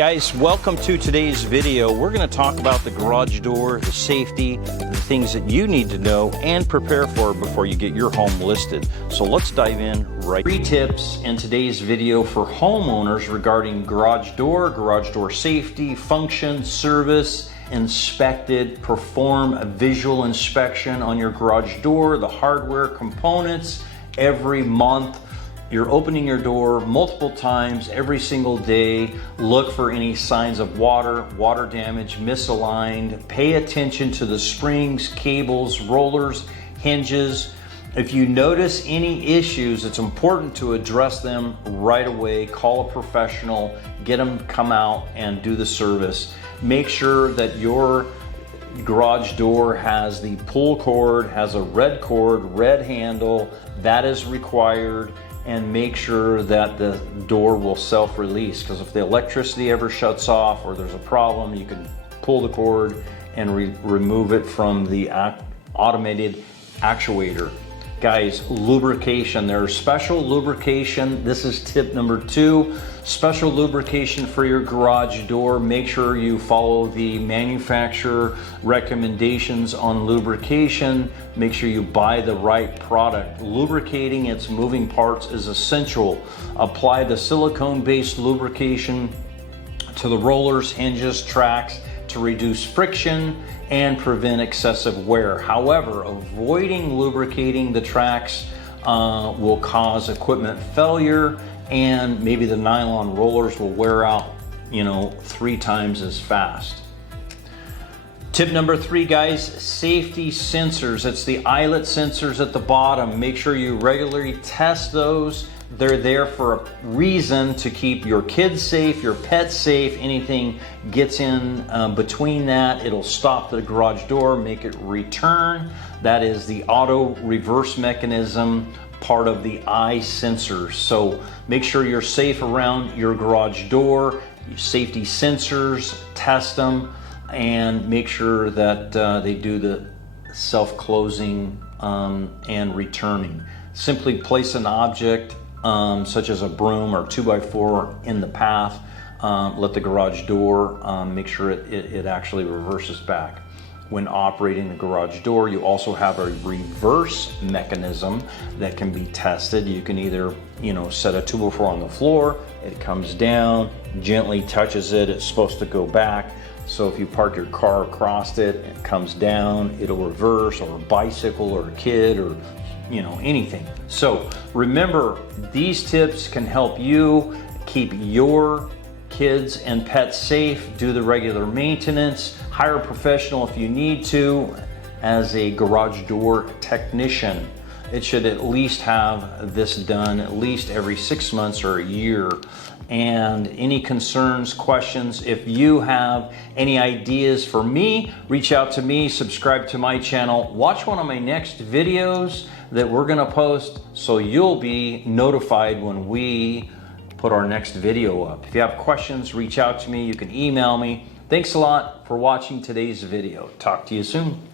guys, welcome to today's video. We're going to talk about the garage door, the safety, the things that you need to know and prepare for before you get your home listed. So let's dive in right. 3 tips in today's video for homeowners regarding garage door safety, function, service, inspected, perform a visual inspection on your garage door, the hardware components every month. You're opening your door multiple times every single day. Look for any signs of water damage, misaligned. Pay attention to the springs, cables, rollers, hinges. If you notice any issues, it's important to address them right away. Call a professional, get them to come out and do the service. Make sure that your garage door has the pull cord, has a red cord, red handle. That is required. And make sure that the door will self-release, because if the electricity ever shuts off or there's a problem, you can pull the cord and remove it from the automated actuator. Guys, lubrication. There's special lubrication. This is tip number 2. Special lubrication for your garage door. Make sure you follow the manufacturer recommendations on lubrication. Make sure you buy the right product. Lubricating its moving parts is essential. Apply the silicone-based lubrication to the rollers, hinges, tracks to reduce friction and prevent excessive wear. However, avoiding lubricating the tracks will cause equipment failure, and maybe the nylon rollers will wear out, 3 times as fast. Tip number 3, guys, safety sensors. It's the eyelet sensors at the bottom. Make sure you regularly test those. They're there for a reason, to keep your kids safe, your pets safe. Anything gets in between that, it'll stop the garage door, make it return. That is the auto reverse mechanism, part of the eye sensors. So make sure you're safe around your garage door. Safety sensors, test them, and make sure that they do the self-closing and returning. Simply place an object such as a broom or 2x4 in the path. Let the garage door make sure it actually reverses back. When operating the garage door, you also have a reverse mechanism that can be tested. You can either set a 2x4 on the floor, it comes down, gently touches it, it's supposed to go back. So if you park your car across it, it comes down, it'll reverse, or a bicycle or a kid or anything. So remember, these tips can help you keep your kids and pets safe. Do the regular maintenance. Hire a professional if you need to as a garage door technician. It should at least have this done at least every 6 months or a year. And any concerns, questions, if you have any ideas for me, reach out to me, subscribe to my channel, watch one of my next videos that we're gonna post, so you'll be notified when we put our next video up. If you have questions, reach out to me, you can email me. Thanks a lot for watching today's video. Talk to you soon.